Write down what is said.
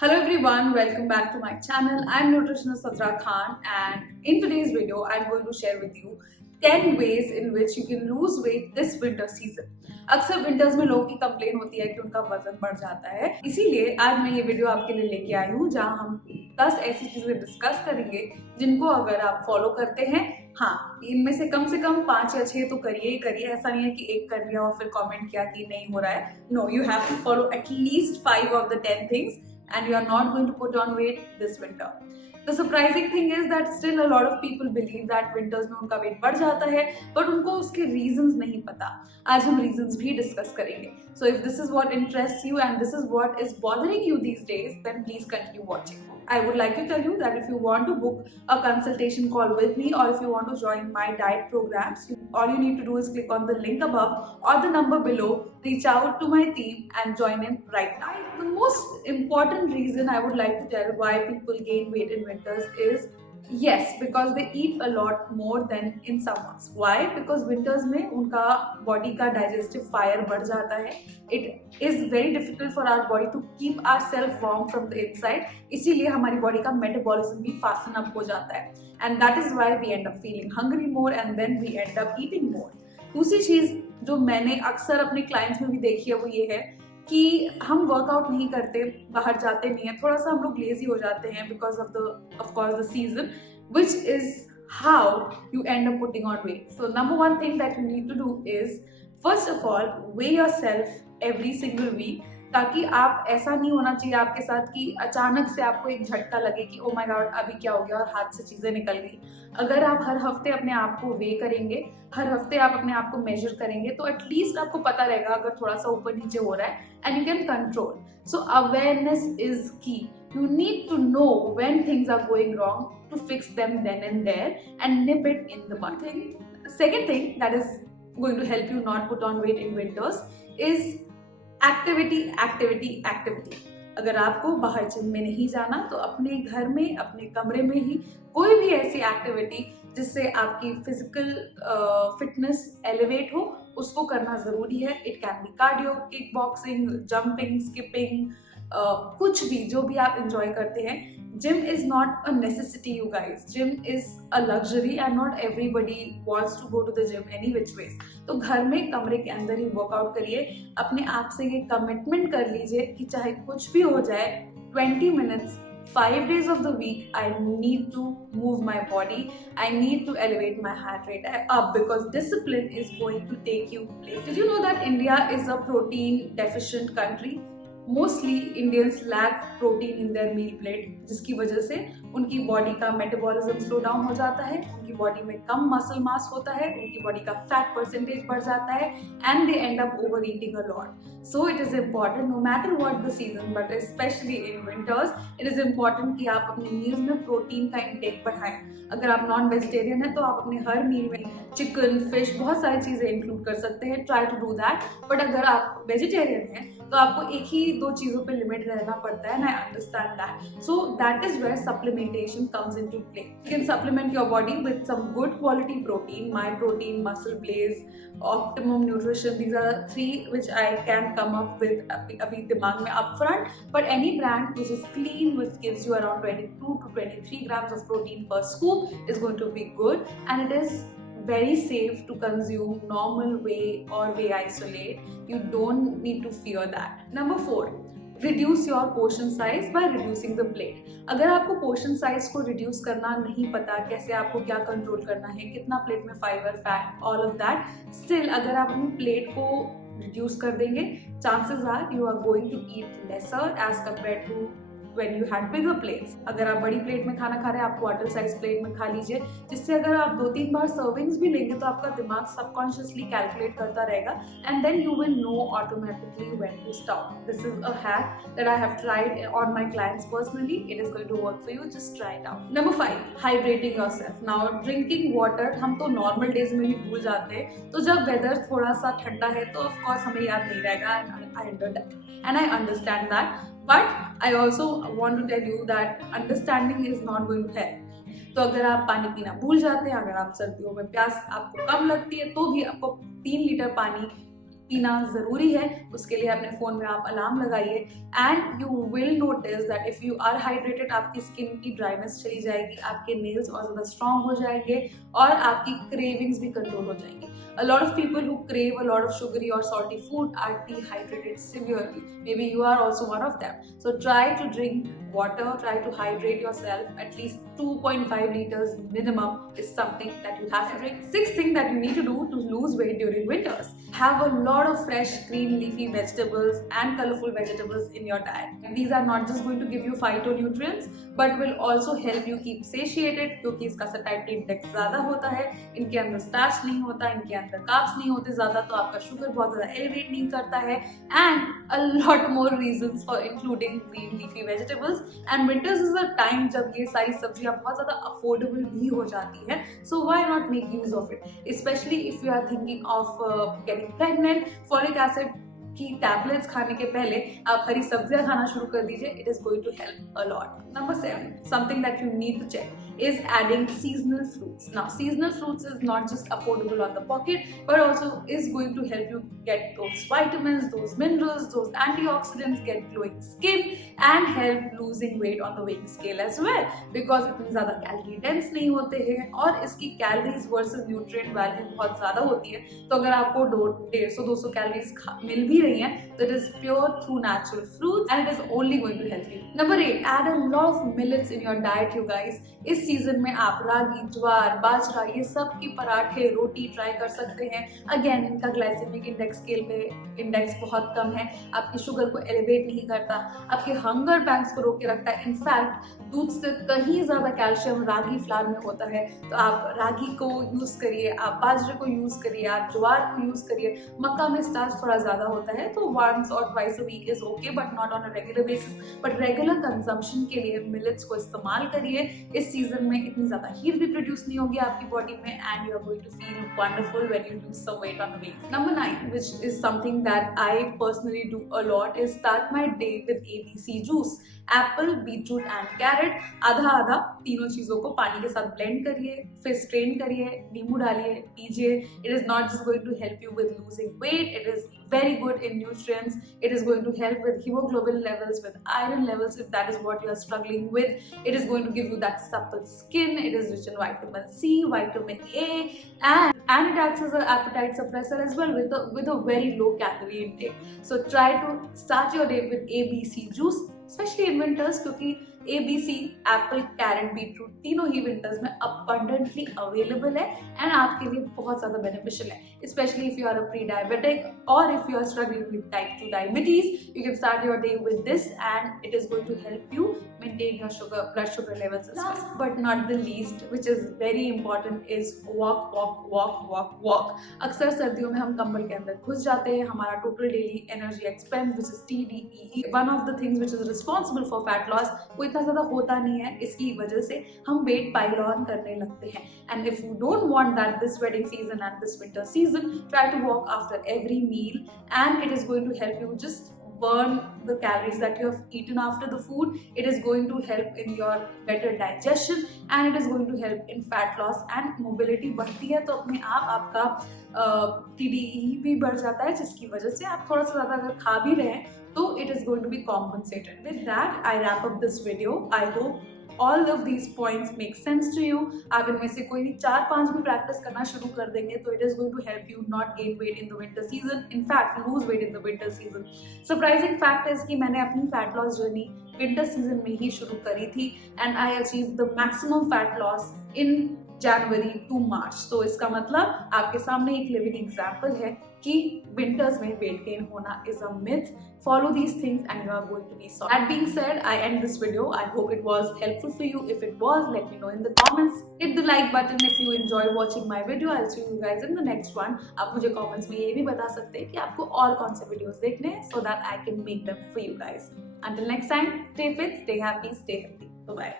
Hello everyone, welcome back to my channel. I'm nutritionist Sadra Khan, and in today's video I'm going to share with you 10 ways in which you can lose weight this winter season. अक्सर winters में लोगों की complain होती है कि उनका वजन बढ़ जाता है, इसीलिए आज मैं ये वीडियो आपके लिए लेके आई हूँ जहाँ हम 10 ऐसी चीजें डिस्कस करेंगे जिनको अगर आप फॉलो करते हैं, हाँ, इनमें से कम 5 या 6 तो करिए ही करिए। ऐसा नहीं है कि एक कर लिया और फिर कमेंट किया कि नहीं हो रहा है। No, you have to follow at least 5 of the 10 things and you are not going to put on weight this winter. The surprising thing is that still a lot of people believe that winters में उनका weight बढ़ जाता है, but उनको उसके reasons नहीं पता। आज हम reasons भी discuss करेंगे। So if this is what interests you and this is what is bothering you these days, then please continue watching. I would like to tell you that if you want to book a consultation call with me or if you want to join my diet programs, all you need to do is click on the link above or the number below, reach out to my team and join in right now. The most important reason I would like to tell why people gain weight in winters is yes, because they eat a lot more than in summers. Why? Because winters में उनका body का digestive fire बढ़ जाता है. It is very difficult for our body to keep ourselves warm from the inside. इसीलिए हमारी body का metabolism भी fasten up हो जाता है. And that is why we end up feeling hungry more and then we end up eating more. दूसरी चीज जो मैंने अक्सर अपने clients में भी देखी है वो ये है कि हम वर्कआउट नहीं करते, बाहर जाते नहीं है, थोड़ा सा हम लोग लेजी हो जाते हैं because of course the season, which is how you end up putting on weight. So number one thing that you need to do is first of all weigh yourself every single week, ताकि आप ऐसा नहीं होना चाहिए आपके साथ कि अचानक से आपको एक झटका लगे कि ओ माय गॉड अभी क्या हो गया और हाथ से चीजें निकल गई. अगर आप हर हफ्ते अपने आप को वे करेंगे, हर हफ्ते आप अपने आप को मेजर करेंगे, तो एटलीस्ट आपको पता रहेगा अगर थोड़ा सा ऊपर नीचे हो रहा है and you can control. So awareness is की. You need to know when things are going wrong to fix them then and there and nip it in the bud. Second thing that is going to help you not put on weight in winters is activity. अगर आपको बाहर gym में नहीं जाना तो अपने घर में, अपने कमरे में ही कोई भी ऐसी एक्टिविटी जिससे आपकी फिजिकल फिटनेस एलिवेट हो, उसको करना जरूरी है. It can be cardio, kickboxing, jumping, skipping, कुछ भी जो भी आप एंजॉय करते हैं. Gym is not a necessity you guys, gym is a luxury and not everybody wants to go to the gym any which ways. तो घर में कमरे के अंदर ही वर्कआउट करिए. अपने आप से ये कमिटमेंट कर लीजिए कि चाहे कुछ भी हो जाए, 20 minutes 5 days of the week I need to move my body, I need to elevate my heart rate up, because discipline is going to take you place. Did you know that India is a protein deficient country? Mostly Indians lack protein in their meal plate, जिसकी वजह से उनकी body का metabolism slow down हो जाता है, उनकी body में कम मसल मास होता है, उनकी बॉडी का फैट परसेंटेज बढ़ जाता है and they end up overeating a lot. So it is important no matter what the season, but especially in winters it is important कि आप अपने मील्स में प्रोटीन का इंटेक बढ़ाएं. अगर आप नॉन वेजिटेरियन हैं तो आप अपने हर मील में चिकन, फिश, बहुत सारी चीजें इंक्लूड कर सकते हैं. Try to do that. But अगर आप वेजिटेरियन हैं तो आपको एक ही 2 चीजों पे लिमिट रहना पड़ता है, and I understand that. So that is where supplementation comes into play. You can supplement your body with some good quality protein, MyProtein, MuscleBlaze, Optimum Nutrition. These are 3 which I can come up with अभी दिमाग में upfront. But any brand which is clean, which gives you around 22 to 23 grams of protein per scoop is going to be good, and it is very safe to consume normal whey or whey isolate. You don't need to fear that. Number 4, reduce your portion size by reducing the plate. अगर आपको portion size को reduce करना नहीं पता, कैसे आपको क्या control करना है, कितना प्लेट में fibre, fat, all of that, still अगर आप अपनी प्लेट को reduce कर देंगे, chances are you are going to eat lesser as compared to when you had bigger plates. अगर आप बड़ी प्लेट में खाना खा रहे हैं, आप क्वार्टर साइज प्लेट में खा लीजिए, जिससे अगर आप 2-3 बार सर्विंग्स भी लेंगे तो आपका दिमाग सबकॉन्शियसली कैलकुलेट करता रहेगा and then you will know automatically when to stop. This is a hack that I have tried on my clients personally. It is going to work for you. Just try it out. Number 5, hydrating yourself. Now drinking water हम तो normal days में भी भूल जाते हैं, तो जब weather थोड़ा सा ठंडा है तो ऑफ कोर्स हमें याद नहीं रहेगा, and I understand that. But I also want to tell you that understanding is not going to help. तो अगर आप पानी पीना भूल जाते हैं, अगर आप सर्दियों में प्यास आपको कम लगती है, तो भी आपको 3 लीटर पानी पीना ज़रूरी है। उसके लिए अपने फ़ोन में आप अलार्म लगाइए and you will notice that if you are hydrated आपकी स्किन की ड्राइनेस चली जाएगी, आपके नेल्स और ज़्यादा स्ट्रॉन्ग हो जाएंगे और आपकी क्रेविंग्स भी कंट्रोल हो जाएंगी। A lot of people who crave a lot of sugary or salty food are dehydrated severely. Maybe you are also one of them. So try to drink water, try to hydrate yourself. At least 2.5 liters minimum is something that you have to drink. Sixth thing that you need to do to lose weight during winters: have a lot of fresh green leafy vegetables and colorful vegetables in your diet. These are not just going to give you phytonutrients but will also help you keep satiated, क्योंकि इसका satiety index ज़्यादा होता है, इनके अंदर starch नहीं होता, इनके अंदर कार्ब्स नहीं होते ज़्यादा, तो आपका शुगर बहुत ज़्यादा एलिवेट नहीं करता है। And a lot more reasons for including green leafy vegetables. And winters is a time जब ये सारी सब्जियां बहुत ज़्यादा अफोर्डेबल भी हो जाती है, so why not make use of it, especially if you are thinking of getting pregnant. Folic acid की टैबलेट्स खाने के पहले आप हरी सब्जियां खाना शुरू कर दीजिए, it is going to help a lot. Number 7, something that you need to check is adding seasonal fruits. Now, seasonal fruits is not just affordable on the pocket, but also is going to help you get those vitamins, those minerals, those antioxidants, get glowing skin, and help losing weight on the weighing scale as well. Because इतनी ज़्यादा calorie dense नहीं होते हैं और इसकी calories versus nutrient value बहुत ज़्यादा होती है। तो अगर आपको 150-200 कैलोरीज मिल भी रही हैं, तो it is pure through natural fruits and it is only going to help you. Number 8, add a lot of millets in your diet, you guys. इस सीजन में आप रागी, ज्वार, बाजरा, ये सब की पराठे, रोटी ट्राई कर सकते हैं। अगेन इनका ग्लाइसेमिक इंडेक्स स्केल पे इंडेक्स बहुत कम है, आपकी शुगर को एलिवेट नहीं करता, आपके हंगर पैंक्स को रोक के रखता है। इनफैक्ट दूध से कहीं ज़्यादा कैल्शियम रागी फ्लावर में होता है, तो आप रागी को यूज़ करिए, आप बाजरे को यूज़ करिए, आप ज्वार को यूज़ करिए। मक्का में स्टार्च थोड़ा ज़्यादा होता है, तो वंस और twice a week is okay, but not on a regular basis. But regular consumption के लिए मिलेट्स को इस्तेमाल करिए। इस सीजन में इतनी ज़्यादा हीट भी प्रोड्यूस नहीं होगी आपकी बॉडी में and you are going to feel wonderful when you lose some weight on the weight. Number 9, which is something that I personally do a lot, is start my day with ABC juice. Apple, beetroot and carrot, आधा आधा तीनों चीज़ों को पानी के साथ blend करिए, फिर स्ट्रेन करिए, नींबू डालिए, पीजिए। It is not just going to help you with losing weight, it is very good in nutrients. It is going to help with hemoglobin levels, with iron levels if that is what you are struggling with. It is going to give you that supple skin. It is rich in vitamin C, vitamin A, and it acts as an appetite suppressor as well with a very low calorie intake. So try to start your day with ABC juice, especially in winters, क्योंकि ABC, apple, carrot, beetroot तीनों ही winters में abundantly available है and आपके लिए बहुत ज़्यादा beneficial है, specially if you are a prediabetic और if you are struggling with type 2 diabetes. You can start your day with this and it is going to help you maintain your blood sugar levels. Last but not the least, which is very important, is walk walk walk walk walk. अक्सर सर्दियों में हम कंबल के अंदर घुस जाते हैं, हमारा total daily energy expense which is TDEE, one of the things which is responsible for fat loss, वो इतना ज़्यादा होता नहीं है। इसकी वजह से हम वेट पाइल ऑन करने लगते हैं and if you don't want that this wedding season and this winter season, try to walk after every meal and it is going to help you just burn the calories that you have eaten after the food. It is going to help in your better digestion and it is going to help in fat loss and mobility बढ़ती है, तो अपने आप आपका TDE भी बढ़ जाता है, जिसकी वजह से आप थोड़ा सा ज़्यादा अगर खा भी रहे हैं तो it is going to be compensated. With that, I wrap up this video. I hope all of these points make sense to you. आप इनमें से कोई भी 4-5 भी प्रैक्टिस करना शुरू कर देंगे तो it is going to help you not gain weight in the winter season. In fact, lose weight in the winter season. Surprising fact is कि मैंने अपनी fat loss journey winter season में ही शुरू करी थी and I achieved the maximum fat loss in January to March. तो इसका मतलब आपके सामने एक लिविंग एग्जाम्पल है कि विंटर्स में वेट गेन होना is a myth. Follow these things and you are going to be sorted. That being said, I end this video. I hope it was helpful for you. If it was, let me know in the comments. Hit the like button if you enjoy watching my video. I'll see you guys in the next one. आप मुझे comments में ये भी बता सकते हैं कि आपको और कौन से videos देखने हैं so that I can make them for you guys. Until next time, stay fit, stay happy, stay healthy. Bye bye.